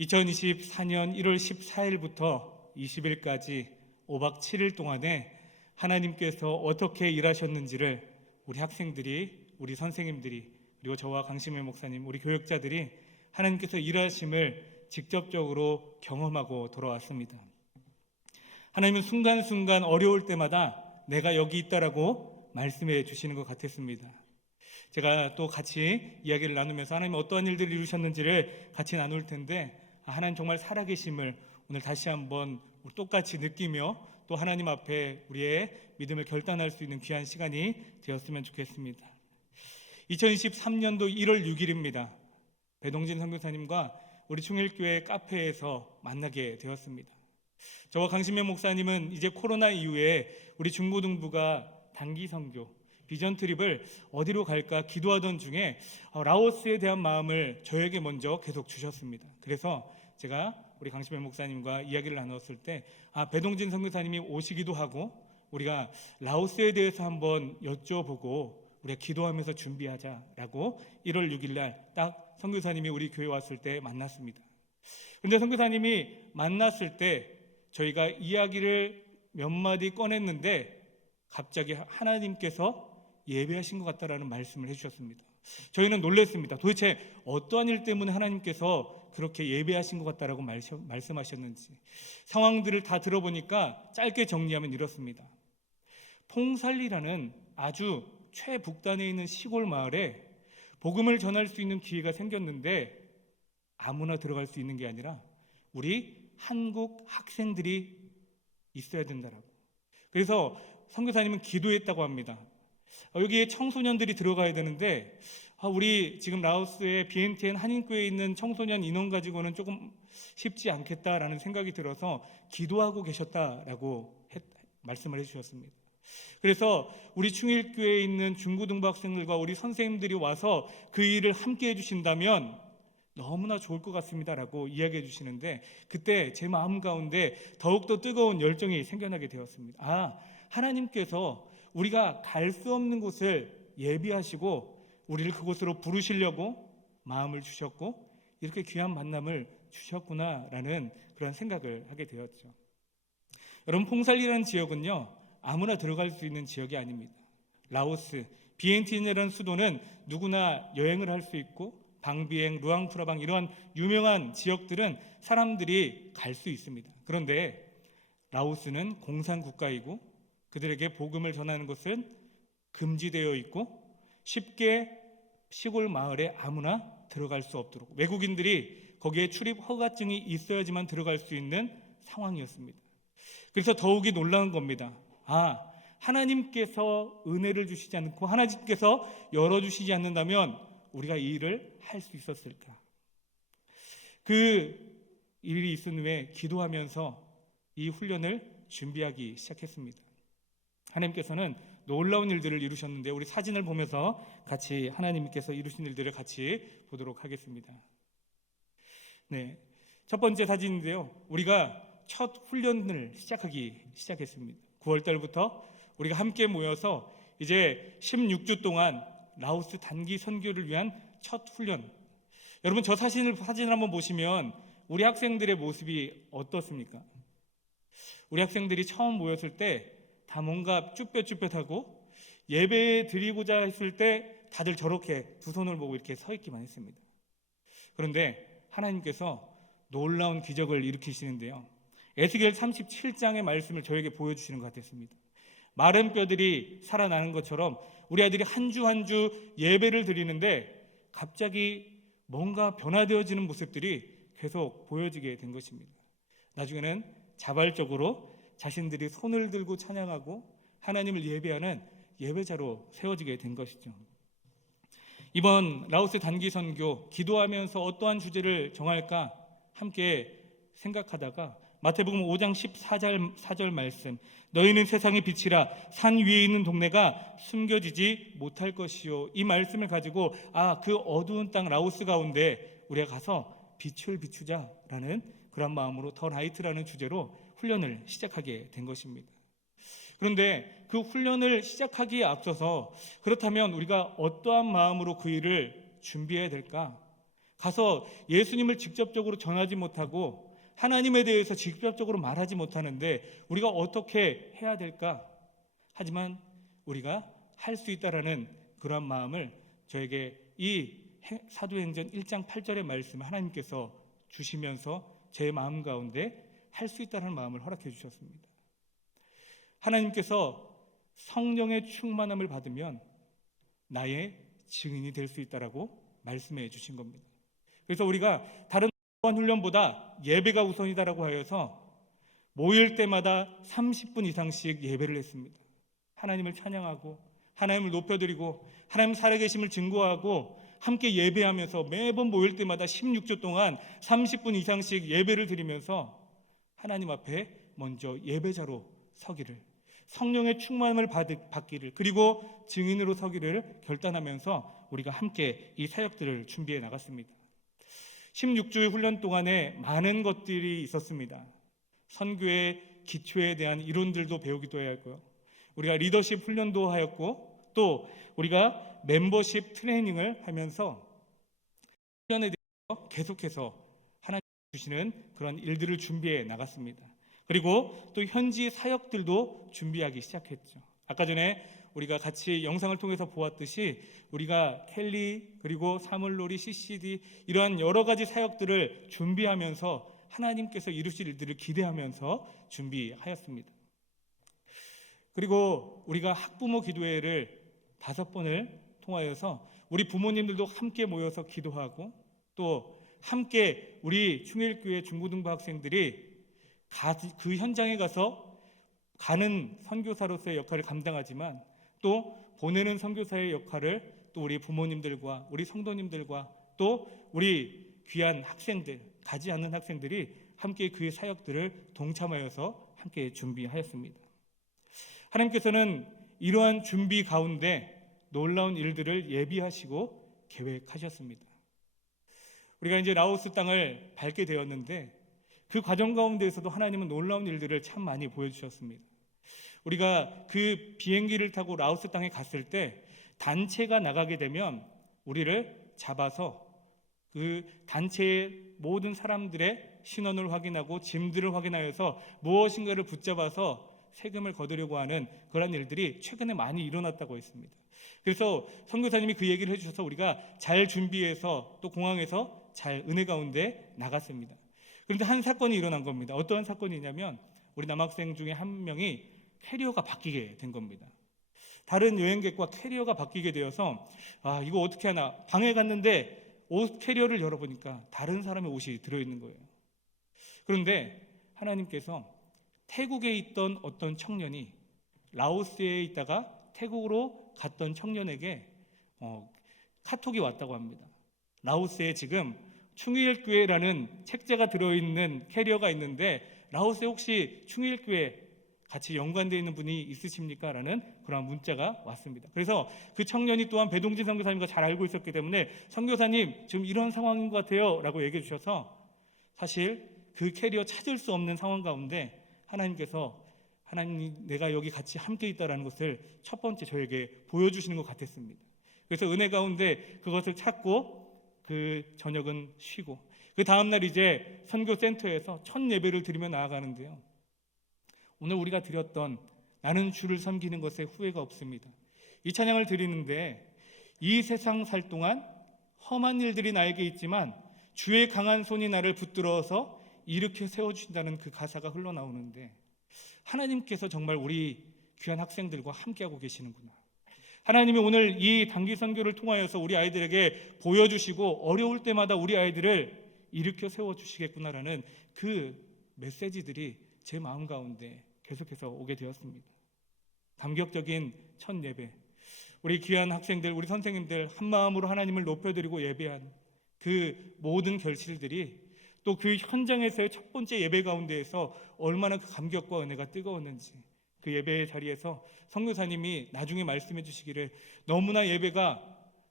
2024년 1월 14일부터 20일까지 5박 7일 동안에 하나님께서 어떻게 일하셨는지를 우리 학생들이, 우리 선생님들이, 그리고 저와 강심혜 목사님, 우리 교역자들이 하나님께서 일하심을 직접적으로 경험하고 돌아왔습니다. 하나님은 순간순간 어려울 때마다 내가 여기 있다라고 말씀해 주시는 것 같았습니다. 제가 또 같이 이야기를 나누면서 하나님 어떠한 일들을 이루셨는지를 같이 나눌 텐데, 하나님 정말 살아계심을 오늘 다시 한번 똑같이 느끼며 또 하나님 앞에 우리의 믿음을 결단할 수 있는 귀한 시간이 되었으면 좋겠습니다. 2023년도 1월 6일입니다. 배동진 선교사님과 우리 충일교회 카페에서 만나게 되었습니다. 저와 강신명 목사님은 이제 코로나 이후에 우리 중고등부가 단기 선교 비전 트립을 어디로 갈까 기도하던 중에 라오스에 대한 마음을 저에게 먼저 계속 주셨습니다. 그래서 제가 우리 강신명 목사님과 이야기를 나눴을 때 배동진 선교사님이 오시기도 하고 우리가 라오스에 대해서 한번 여쭤보고 우리가 기도하면서 준비하자라고 1월 6일 날 딱 선교사님이 우리 교회 왔을 때 만났습니다. 그런데 선교사님이 만났을 때 저희가 이야기를 몇 마디 꺼냈는데 갑자기 하나님께서 예배하신 것 같다라는 말씀을 해주셨습니다. 저희는 놀랐습니다. 도대체 어떠한 일 때문에 하나님께서 그렇게 예배하신 것 같다라고 말씀하셨는지 상황들을 다 들어보니까 짧게 정리하면 이렇습니다. 퐁살리라는 아주 최북단에 있는 시골 마을에 복음을 전할 수 있는 기회가 생겼는데 아무나 들어갈 수 있는 게 아니라 우리 한국 학생들이 있어야 된다라고. 그래서 선교사님은 기도했다고 합니다. 여기에 청소년들이 들어가야 되는데 우리 지금 라오스의 비엔티엔 한인교회에 있는 청소년 인원 가지고는 조금 쉽지 않겠다라는 생각이 들어서 기도하고 계셨다라고 말씀을 해주셨습니다. 그래서 우리 충일교회에 있는 중고등부 학생들과 우리 선생님들이 와서 그 일을 함께 해주신다면 너무나 좋을 것 같습니다라고 이야기해 주시는데 그때 제 마음 가운데 더욱더 뜨거운 열정이 생겨나게 되었습니다. 하나님께서 우리가 갈 수 없는 곳을 예비하시고 우리를 그곳으로 부르시려고 마음을 주셨고 이렇게 귀한 만남을 주셨구나라는 그런 생각을 하게 되었죠. 여러분, 퐁살리라는 지역은요 아무나 들어갈 수 있는 지역이 아닙니다. 라오스, 비엔티엔이라는 수도는 누구나 여행을 할 수 있고 방비엥, 루앙프라방 이러한 유명한 지역들은 사람들이 갈 수 있습니다. 그런데 라오스는 공산국가이고 그들에게 복음을 전하는 것은 금지되어 있고 쉽게 시골 마을에 아무나 들어갈 수 없도록 외국인들이 거기에 출입 허가증이 있어야지만 들어갈 수 있는 상황이었습니다. 그래서 더욱이 놀라운 겁니다. 하나님께서 은혜를 주시지 않고 하나님께서 열어주시지 않는다면 우리가 이 일을 할 수 있었을까? 그 일이 있은 후에 기도하면서 이 훈련을 준비하기 시작했습니다. 하나님께서는 놀라운 일들을 이루셨는데 우리 사진을 보면서 같이 하나님께서 이루신 일들을 같이 보도록 하겠습니다. 네, 첫 번째 사진인데요. 우리가 첫 훈련을 시작했습니다. 9월 달부터 우리가 함께 모여서 이제 16주 동안 라오스 단기 선교를 위한 첫 훈련. 여러분, 저 사진을 한번 보시면 우리 학생들의 모습이 어떻습니까? 우리 학생들이 처음 모였을 때 다 뭔가 쭈뼛쭈뼛하고 예배 드리고자 했을 때 다들 저렇게 두 손을 보고 이렇게 서 있기만 했습니다. 그런데 하나님께서 놀라운 기적을 일으키시는데요. 에스겔 37장의 말씀을 저에게 보여주시는 것 같았습니다. 마른 뼈들이 살아나는 것처럼 우리 아이들이 한 주 한 주 예배를 드리는데 갑자기 뭔가 변화되어지는 모습들이 계속 보여지게 된 것입니다. 나중에는 자발적으로 자신들이 손을 들고 찬양하고 하나님을 예배하는 예배자로 세워지게 된 것이죠. 이번 라오스 단기 선교 기도하면서 어떠한 주제를 정할까 함께 생각하다가 마태복음 5장 14절 말씀, 너희는 세상의 빛이라 산 위에 있는 동네가 숨겨지지 못할 것이요. 이 말씀을 가지고 그 어두운 땅 라오스 가운데 우리가 가서 빛을 비추자라는 그런 마음으로 더 라이트라는 주제로 훈련을 시작하게 된 것입니다. 그런데 그 훈련을 시작하기에 앞서서 그렇다면 우리가 어떠한 마음으로 그 일을 준비해야 될까? 가서 예수님을 직접적으로 전하지 못하고 하나님에 대해서 직접적으로 말하지 못하는데 우리가 어떻게 해야 될까? 하지만 우리가 할 수 있다라는 그런 마음을 저에게 이 사도행전 1장 8절의 말씀을 하나님께서 주시면서 제 마음 가운데 할 수 있다는 마음을 허락해 주셨습니다. 하나님께서 성령의 충만함을 받으면 나의 증인이 될 수 있다라고 말씀해 주신 겁니다. 그래서 우리가 다른 훈련보다 예배가 우선이다라고 하여서 모일 때마다 30분 이상씩 예배를 했습니다. 하나님을 찬양하고 하나님을 높여드리고 하나님 살아계심을 증거하고 함께 예배하면서 매번 모일 때마다 16주 동안 30분 이상씩 예배를 드리면서 하나님 앞에 먼저 예배자로 서기를, 성령의 충만함을 받기를, 그리고 증인으로 서기를 결단하면서 우리가 함께 이 사역들을 준비해 나갔습니다. 16주의 훈련 동안에 많은 것들이 있었습니다. 선교의 기초에 대한 이론들도 배우기도 하였고요. 우리가 리더십 훈련도 하였고, 또 우리가 멤버십 트레이닝을 하면서 훈련에 대해서 계속해서 하나님 주시는 그런 일들을 준비해 나갔습니다. 그리고 또 현지 사역들도 준비하기 시작했죠. 아까 전에 우리가 같이 영상을 통해서 보았듯이 우리가 켈리 그리고 사물놀이, CCD 이러한 여러 가지 사역들을 준비하면서 하나님께서 이루실 일들을 기대하면서 준비하였습니다. 그리고 우리가 학부모 기도회를 5번을 통하여서 우리 부모님들도 함께 모여서 기도하고 또 함께 우리 충일교회 중고등부 학생들이 그 현장에 가서 가는 선교사로서의 역할을 감당하지만 또 보내는 선교사의 역할을 또 우리 부모님들과 우리 성도님들과 또 우리 귀한 학생들, 가지 않는 학생들이 함께 그 사역들을 동참하여서 함께 준비하였습니다. 하나님께서는 이러한 준비 가운데 놀라운 일들을 예비하시고 계획하셨습니다. 우리가 이제 라오스 땅을 밟게 되었는데 그 과정 가운데에서도 하나님은 놀라운 일들을 참 많이 보여주셨습니다. 우리가 그 비행기를 타고 라오스 땅에 갔을 때 단체가 나가게 되면 우리를 잡아서 그 단체의 모든 사람들의 신원을 확인하고 짐들을 확인하여서 무엇인가를 붙잡아서 세금을 거두려고 하는 그런 일들이 최근에 많이 일어났다고 했습니다. 그래서 선교사님이 그 얘기를 해주셔서 우리가 잘 준비해서 또 공항에서 잘 은혜 가운데 나갔습니다. 그런데 한 사건이 일어난 겁니다. 어떤 사건이냐면 우리 남학생 중에 한 명이 캐리어가 바뀌게 된 겁니다. 다른 여행객과 캐리어가 바뀌게 되어서 이거 어떻게 하나, 방에 갔는데 옷 캐리어를 열어보니까 다른 사람의 옷이 들어있는 거예요. 그런데 하나님께서 태국에 있던 어떤 청년이 라오스에 있다가 태국으로 갔던 청년에게 카톡이 왔다고 합니다. 라오스에 지금 충일교회라는 책자가 들어있는 캐리어가 있는데 라오스에 혹시 충일교회 같이 연관되어 있는 분이 있으십니까? 라는 그런 문자가 왔습니다. 그래서 그 청년이 또한 배동진 선교사님과 잘 알고 있었기 때문에 선교사님 지금 이런 상황인 것 같아요 라고 얘기해 주셔서 사실 그 캐리어 찾을 수 없는 상황 가운데 하나님께서 하나님 내가 여기 같이 함께 있다라는 것을 첫 번째 저에게 보여주시는 것 같았습니다. 그래서 은혜 가운데 그것을 찾고 그 저녁은 쉬고 그 다음날 이제 선교센터에서 첫 예배를 드리며 나아가는데요. 오늘 우리가 드렸던 나는 주를 섬기는 것에 후회가 없습니다. 이 찬양을 드리는데 이 세상 살 동안 험한 일들이 나에게 있지만 주의 강한 손이 나를 붙들어서 일으켜 세워주신다는 그 가사가 흘러나오는데 하나님께서 정말 우리 귀한 학생들과 함께하고 계시는구나. 하나님이 오늘 이 단기 선교를 통하여서 우리 아이들에게 보여주시고 어려울 때마다 우리 아이들을 일으켜 세워주시겠구나라는 그 메시지들이 제 마음 가운데 계속해서 오게 되었습니다. 감격적인 첫 예배, 우리 귀한 학생들, 우리 선생님들 한 마음으로 하나님을 높여드리고 예배한 그 모든 결실들이 또 그 현장에서의 첫 번째 예배 가운데에서 얼마나 그 감격과 은혜가 뜨거웠는지 그 예배의 자리에서 선교사님이 나중에 말씀해 주시기를 너무나 예배가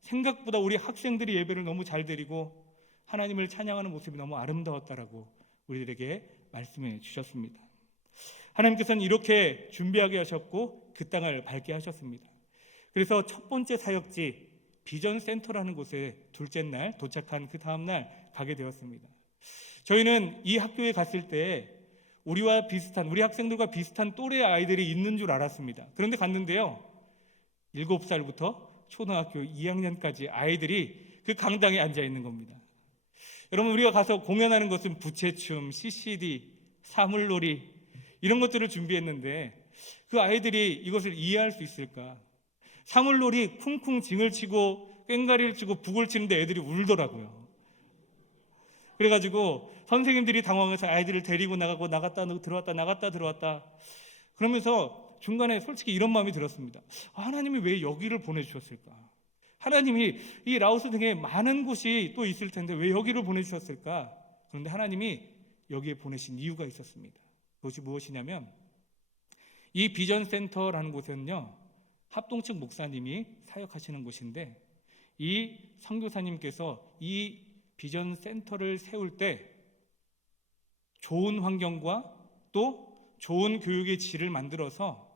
생각보다 우리 학생들이 예배를 너무 잘 드리고 하나님을 찬양하는 모습이 너무 아름다웠다라고 우리들에게 말씀해 주셨습니다. 하나님께서는 이렇게 준비하게 하셨고 그 땅을 밟게 하셨습니다. 그래서 첫 번째 사역지 비전 센터라는 곳에 둘째 날 도착한 그 다음 날 가게 되었습니다. 저희는 이 학교에 갔을 때 우리 학생들과 비슷한 또래 아이들이 있는 줄 알았습니다. 그런데 갔는데요, 7살부터 초등학교 2학년까지 아이들이 그 강당에 앉아 있는 겁니다. 여러분, 우리가 가서 공연하는 것은 부채춤, CCD, 사물놀이 이런 것들을 준비했는데 그 아이들이 이것을 이해할 수 있을까? 사물놀이 쿵쿵 징을 치고 꽹과리를 치고 북을 치는데 애들이 울더라고요. 그래가지고 선생님들이 당황해서 아이들을 데리고 나가고 나갔다 들어왔다 나갔다 들어왔다 그러면서 중간에 솔직히 이런 마음이 들었습니다. 하나님이 왜 여기를 보내주셨을까? 하나님이 이 라오스 등에 많은 곳이 또 있을 텐데 왜 여기를 보내주셨을까? 그런데 하나님이 여기에 보내신 이유가 있었습니다. 그것이 무엇이냐면 이 비전센터라는 곳은요, 합동측 목사님이 사역하시는 곳인데 이 선교사님께서 이 비전센터를 세울 때 좋은 환경과 또 좋은 교육의 질을 만들어서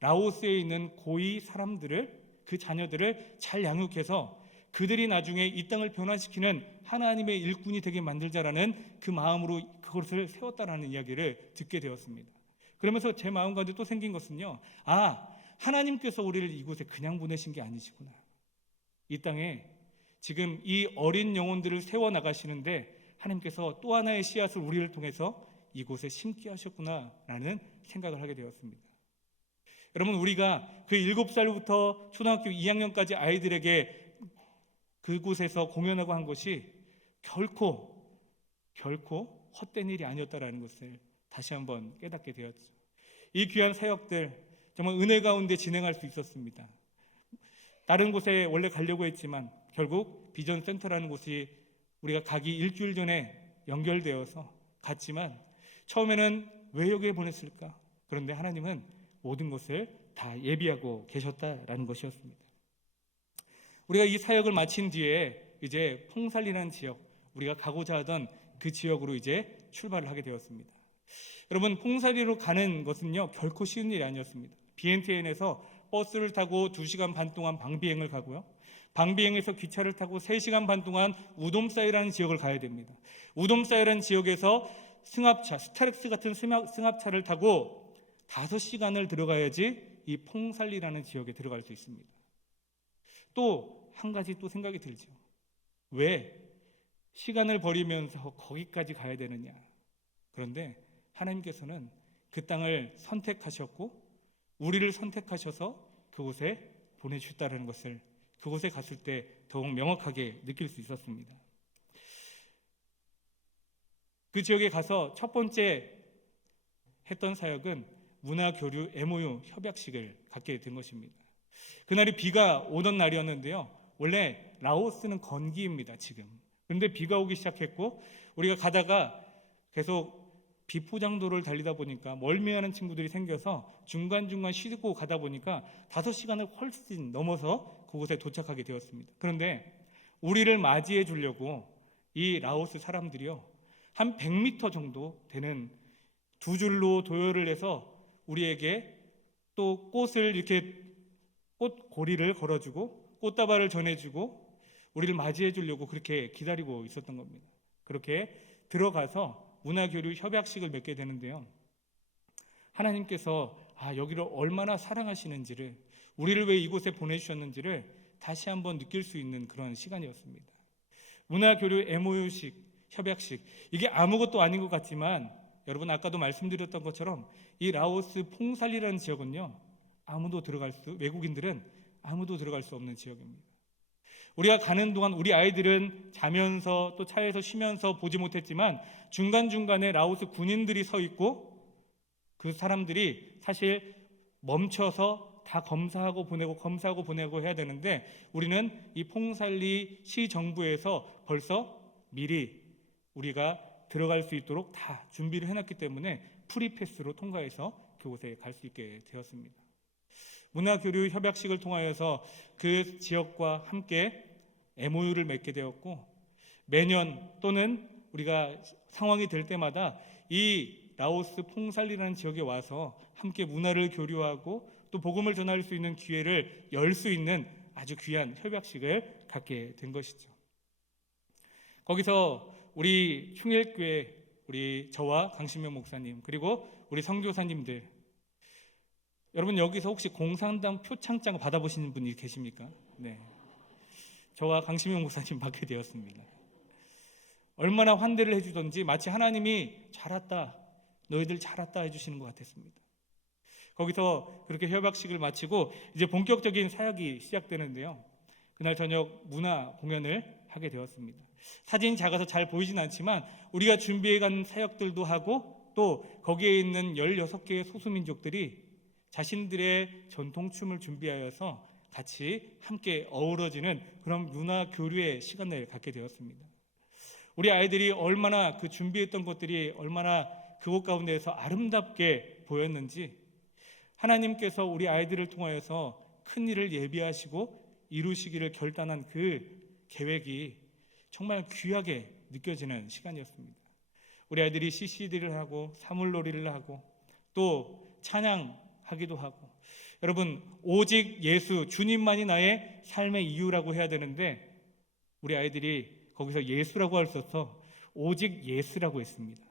라오스에 있는 고이 사람들을, 그 자녀들을 잘 양육해서 그들이 나중에 이 땅을 변화시키는 하나님의 일꾼이 되게 만들자라는 그 마음으로 그것을 세웠다라는 이야기를 듣게 되었습니다. 그러면서 제 마음 가운데 또 생긴 것은요, 하나님께서 우리를 이곳에 그냥 보내신 게 아니시구나. 이 땅에 지금 이 어린 영혼들을 세워나가시는데 하나님께서 또 하나의 씨앗을 우리를 통해서 이곳에 심게 하셨구나라는 생각을 하게 되었습니다. 여러분, 우리가 그 7살부터 초등학교 2학년까지 아이들에게 그곳에서 공연하고 한 것이 결코 헛된 일이 아니었다라는 것을 다시 한번 깨닫게 되었죠. 이 귀한 사역들 정말 은혜 가운데 진행할 수 있었습니다. 다른 곳에 원래 가려고 했지만 결국 비전센터라는 곳이 우리가 가기 일주일 전에 연결되어서 갔지만 처음에는 왜 여기에 보냈을까? 그런데 하나님은 모든 것을 다 예비하고 계셨다라는 것이었습니다. 우리가 이 사역을 마친 뒤에 이제 풍살리라는 지역, 우리가 가고자 하던 그 지역으로 이제 출발을 하게 되었습니다. 여러분, 풍살리로 가는 것은요 결코 쉬운 일이 아니었습니다. BNTN에서 버스를 타고 2시간 반 동안 방비행을 가고요, 방비행에서 기차를 타고 3시간 반 동안 우돔사이라는 지역을 가야 됩니다. 우돔사이라는 지역에서 승합차, 스타렉스 같은 승합차를 타고 5시간을 들어가야지 이 퐁살리라는 지역에 들어갈 수 있습니다. 또 한 가지 또 생각이 들죠. 왜 시간을 버리면서 거기까지 가야 되느냐? 그런데 하나님께서는 그 땅을 선택하셨고 우리를 선택하셔서 그곳에 보내주셨다는 것을 그곳에 갔을 때 더욱 명확하게 느낄 수 있었습니다. 그 지역에 가서 첫 번째 했던 사역은 문화교류 MOU 협약식을 갖게 된 것입니다. 그날이 비가 오던 날이었는데요, 원래 라오스는 건기입니다 지금. 그런데 비가 오기 시작했고 우리가 가다가 계속 비포장도를 달리다 보니까 멀미하는 친구들이 생겨서 중간중간 쉬고 가다 보니까 5시간을 훨씬 넘어서 그곳에 도착하게 되었습니다. 그런데 우리를 맞이해 주려고 이 라오스 사람들이요, 한 100m 정도 되는 2줄로 도열을 해서 우리에게 또 꽃을 이렇게 꽃고리를 걸어주고 꽃다발을 전해주고 우리를 맞이해 주려고 그렇게 기다리고 있었던 겁니다. 그렇게 들어가서 문화교류 협약식을 맺게 되는데요, 하나님께서 여기를 얼마나 사랑하시는지를, 우리를 왜 이곳에 보내주셨는지를 다시 한번 느낄 수 있는 그런 시간이었습니다. 문화교류 MOU식, 협약식, 이게 아무것도 아닌 것 같지만 여러분, 아까도 말씀드렸던 것처럼 이 라오스 퐁살리라는 지역은요, 외국인들은 아무도 들어갈 수 없는 지역입니다. 우리가 가는 동안 우리 아이들은 자면서 또 차에서 쉬면서 보지 못했지만 중간중간에 라오스 군인들이 서 있고 그 사람들이 사실 멈춰서 다 검사하고 보내고 해야 되는데 우리는 이 퐁살리 시 정부에서 벌써 미리 우리가 들어갈 수 있도록 다 준비를 해놨기 때문에 프리패스로 통과해서 그곳에 갈 수 있게 되었습니다. 문화교류 협약식을 통하여서 그 지역과 함께 MOU를 맺게 되었고, 매년 또는 우리가 상황이 될 때마다 이 라오스 퐁살리라는 지역에 와서 함께 문화를 교류하고 또 복음을 전할 수 있는 기회를 열 수 있는 아주 귀한 협약식을 갖게 된 것이죠. 거기서 우리 충일교회, 우리 저와 강신명 목사님, 그리고 우리 선교사님들, 여러분 여기서 혹시 공산당 표창장 받아보시는 분이 계십니까? 네, 저와 강신명 목사님 받게 되었습니다. 얼마나 환대를 해주던지 마치 하나님이 잘했다, 너희들 잘했다 해주시는 것 같았습니다. 거기서 그렇게 협약식을 마치고 이제 본격적인 사역이 시작되는데요. 그날 저녁 문화 공연을 하게 되었습니다. 사진이 작아서 잘 보이진 않지만 우리가 준비해간 사역들도 하고 또 거기에 있는 16개의 소수민족들이 자신들의 전통춤을 준비하여서 같이 함께 어우러지는 그런 문화 교류의 시간을 갖게 되었습니다. 우리 아이들이 얼마나 그 준비했던 것들이 얼마나 그곳 가운데에서 아름답게 보였는지, 하나님께서 우리 아이들을 통하여서 큰 일을 예비하시고 이루시기를 결단한 그 계획이 정말 귀하게 느껴지는 시간이었습니다. 우리 아이들이 CCD를 하고 사물놀이를 하고 또 찬양하기도 하고, 여러분 오직 예수, 주님만이 나의 삶의 이유라고 해야 되는데 우리 아이들이 거기서 예수라고 할 수 없어 오직 예수라고 했습니다.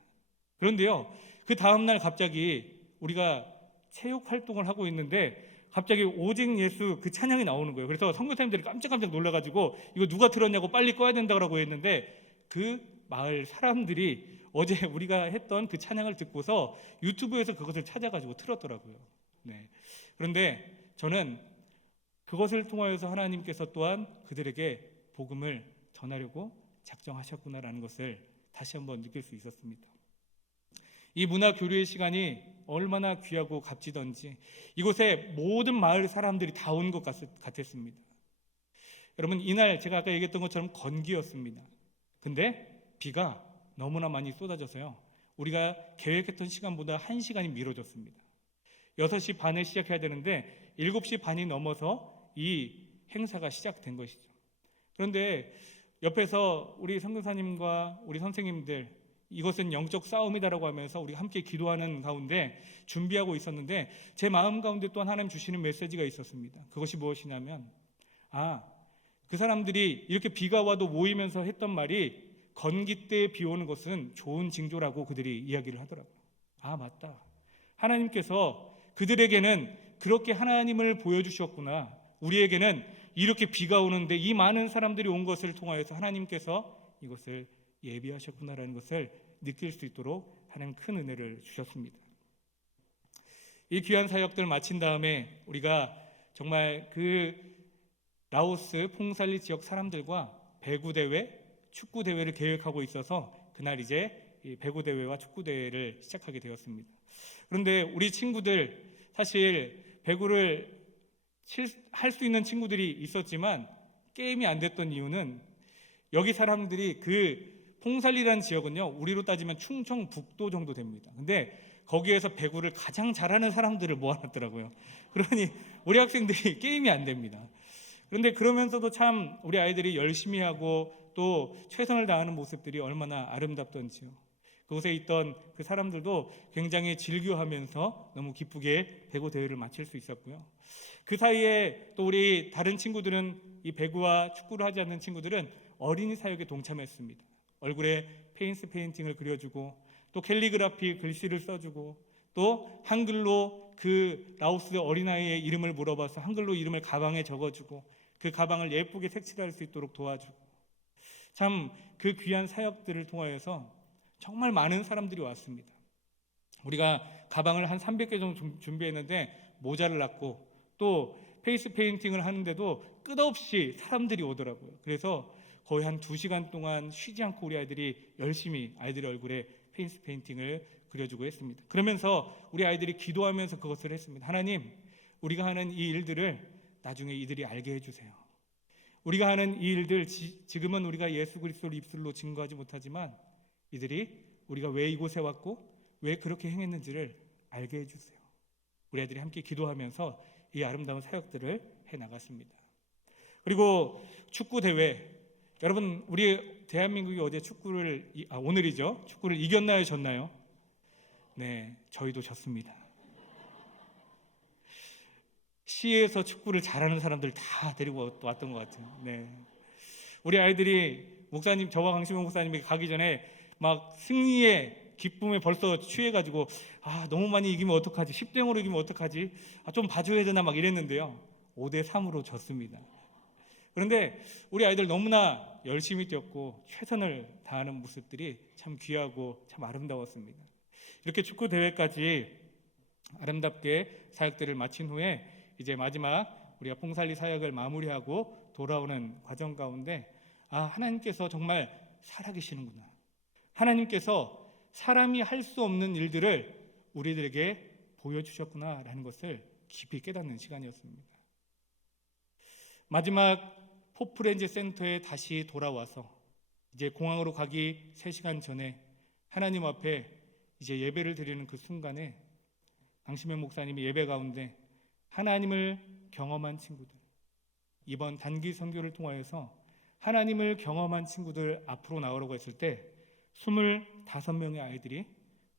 그런데요, 그 다음날 갑자기 우리가 체육 활동을 하고 있는데 갑자기 오직 예수 그 찬양이 나오는 거예요. 그래서 선교사님들이 깜짝깜짝 놀라가지고 이거 누가 틀었냐고 빨리 꺼야 된다고 했는데, 그 마을 사람들이 어제 우리가 했던 그 찬양을 듣고서 유튜브에서 그것을 찾아가지고 틀었더라고요. 네. 그런데 저는 그것을 통하여서 하나님께서 또한 그들에게 복음을 전하려고 작정하셨구나라는 것을 다시 한번 느낄 수 있었습니다. 이 문화 교류의 시간이 얼마나 귀하고 값지던지 이곳에 모든 마을 사람들이 다 온 것 같았습니다. 여러분 이날 제가 아까 얘기했던 것처럼 건기였습니다. 근데 비가 너무나 많이 쏟아져서요, 우리가 계획했던 시간보다 1시간이 미뤄졌습니다. 6시 반에 시작해야 되는데 7시 반이 넘어서 이 행사가 시작된 것이죠. 그런데 옆에서 우리 선교사님과 우리 선생님들, 이것은 영적 싸움이다라고 하면서 우리 함께 기도하는 가운데 준비하고 있었는데 제 마음 가운데 또한 하나님 주시는 메시지가 있었습니다. 그것이 무엇이냐면, 그 사람들이 이렇게 비가 와도 모이면서 했던 말이 건기 때 비 오는 것은 좋은 징조라고 그들이 이야기를 하더라고요. 맞다, 하나님께서 그들에게는 그렇게 하나님을 보여주셨구나, 우리에게는 이렇게 비가 오는데 이 많은 사람들이 온 것을 통하여서 하나님께서 이것을 예비하셨구나라는 것을 느낄 수 있도록 하나님 큰 은혜를 주셨습니다. 이 귀한 사역들 마친 다음에 우리가 정말 그 라오스 퐁살리 지역 사람들과 배구대회, 축구대회를 계획하고 있어서 그날 이제 이 배구대회와 축구대회를 시작하게 되었습니다. 그런데 우리 친구들, 사실 배구를 할 수 있는 친구들이 있었지만 게임이 안 됐던 이유는, 여기 사람들이 그 퐁살리라는 지역은요, 우리로 따지면 충청북도 정도 됩니다. 근데 거기에서 배구를 가장 잘하는 사람들을 모아놨더라고요. 그러니 우리 학생들이 게임이 안 됩니다. 그런데 그러면서도 참 우리 아이들이 열심히 하고 또 최선을 다하는 모습들이 얼마나 아름답던지요. 그곳에 있던 그 사람들도 굉장히 즐겨하면서 너무 기쁘게 배구 대회를 마칠 수 있었고요. 그 사이에 또 우리 다른 친구들은, 이 배구와 축구를 하지 않는 친구들은 어린이 사역에 동참했습니다. 얼굴에 페인스 페인팅을 그려주고 또 캘리그라피 글씨를 써주고 또 한글로 그 라오스 어린아이의 이름을 물어봐서 한글로 이름을 가방에 적어주고 그 가방을 예쁘게 색칠할 수 있도록 도와주고, 참 그 귀한 사역들을 통하여서 정말 많은 사람들이 왔습니다. 우리가 가방을 한 300개 정도 준비했는데 모자를 놨고 또 페이스 페인팅을 하는데도 끝없이 사람들이 오더라고요. 그래서 거의 한 2시간 동안 쉬지 않고 우리 아이들이 열심히 아이들의 얼굴에 페이스 페인팅을 그려주고 했습니다. 그러면서 우리 아이들이 기도하면서 그것을 했습니다. 하나님, 우리가 하는 이 일들을 나중에 이들이 알게 해주세요. 우리가 하는 이 일들, 지금은 우리가 예수 그리스도를 입술로 증거하지 못하지만 이들이 우리가 왜 이곳에 왔고 왜 그렇게 행했는지를 알게 해주세요. 우리 아이들이 함께 기도하면서 이 아름다운 사역들을 해나갔습니다. 그리고 축구 대회, 여러분 우리 대한민국이 어제 오늘이죠. 축구를 이겼나요, 졌나요? 네, 저희도 졌습니다. 시에서 축구를 잘하는 사람들 다 데리고 왔던 것 같아요. 네. 우리 아이들이 목사님, 저와 강시명 목사님이 가기 전에 막 승리의 기쁨에 벌써 취해가지고 너무 많이 이기면 어떡하지? 10대 0으로 이기면 어떡하지? 좀 봐줘야 되나 막 이랬는데요. 5대 3으로 졌습니다. 그런데 우리 아이들 너무나 열심히 뛰었고 최선을 다하는 모습들이 참 귀하고 참 아름다웠습니다. 이렇게 축구 대회까지 아름답게 사역들을 마친 후에 이제 마지막 우리가 봉살리 사역을 마무리하고 돌아오는 과정 가운데 하나님께서 정말 살아계시는구나. 하나님께서 사람이 할 수 없는 일들을 우리들에게 보여주셨구나라는 것을 깊이 깨닫는 시간이었습니다. 마지막 포프렌즈 센터에 다시 돌아와서 이제 공항으로 가기 3시간 전에 하나님 앞에 이제 예배를 드리는 그 순간에 강시명 목사님이 예배 가운데 하나님을 경험한 친구들, 이번 단기 선교를 통하여서 하나님을 경험한 친구들 앞으로 나오라고 했을 때 25명의 아이들이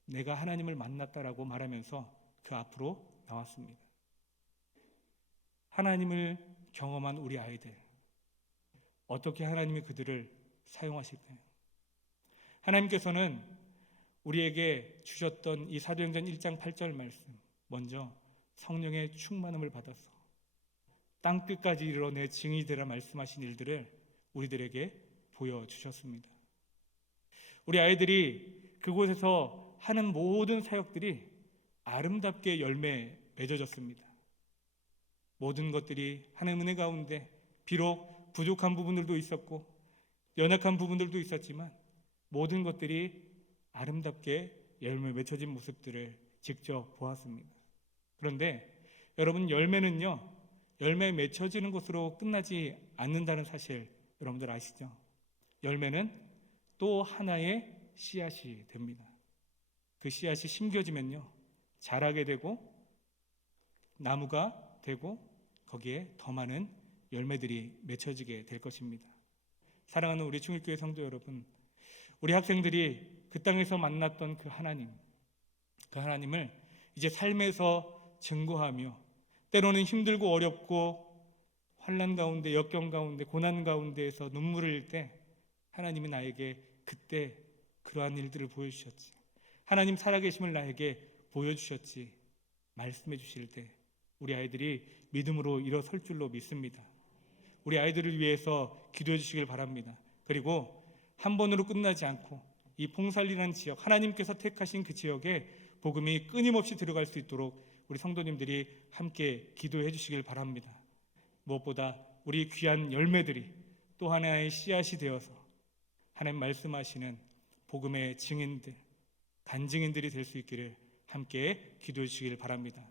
내가 하나님을 만났다라고 말하면서 그 앞으로 나왔습니다. 하나님을 경험한 우리 아이들, 어떻게 하나님이 그들을 사용하실까요? 하나님께서는 우리에게 주셨던 이 사도행전 1장 8절 말씀, 먼저 성령의 충만함을 받아서 땅끝까지 이르러 내 증인이 되라 말씀하신 일들을 우리들에게 보여주셨습니다. 우리 아이들이 그곳에서 하는 모든 사역들이 아름답게 열매 맺어졌습니다. 모든 것들이 하나님의 은혜 가운데 비록 부족한 부분들도 있었고 연약한 부분들도 있었지만 모든 것들이 아름답게 열매 맺혀진 모습들을 직접 보았습니다. 그런데 여러분, 열매는요, 열매 맺혀지는 것으로 끝나지 않는다는 사실 여러분들 아시죠? 열매는 또 하나의 씨앗이 됩니다. 그 씨앗이 심겨지면요, 자라게 되고 나무가 되고 거기에 더 많은 열매들이 맺혀지게 될 것입니다. 사랑하는 우리 충일교회 성도 여러분, 우리 학생들이 그 땅에서 만났던 그 하나님을 이제 삶에서 증거하며 때로는 힘들고 어렵고 환난 가운데, 역경 가운데, 고난 가운데에서 눈물을 흘릴 때 하나님이 나에게 그때 그러한 일들을 보여주셨지, 하나님 살아계심을 나에게 보여주셨지 말씀해 주실 때 우리 아이들이 믿음으로 일어설 줄로 믿습니다. 우리 아이들을 위해서 기도해 주시길 바랍니다. 그리고 한 번으로 끝나지 않고 이 봉살리라는 지역, 하나님께서 택하신 그 지역에 복음이 끊임없이 들어갈 수 있도록 우리 성도님들이 함께 기도해 주시길 바랍니다. 무엇보다 우리 귀한 열매들이 또 하나의 씨앗이 되어서 하나님 말씀하시는 복음의 증인들, 간증인들이 될 수 있기를 함께 기도해 주시길 바랍니다.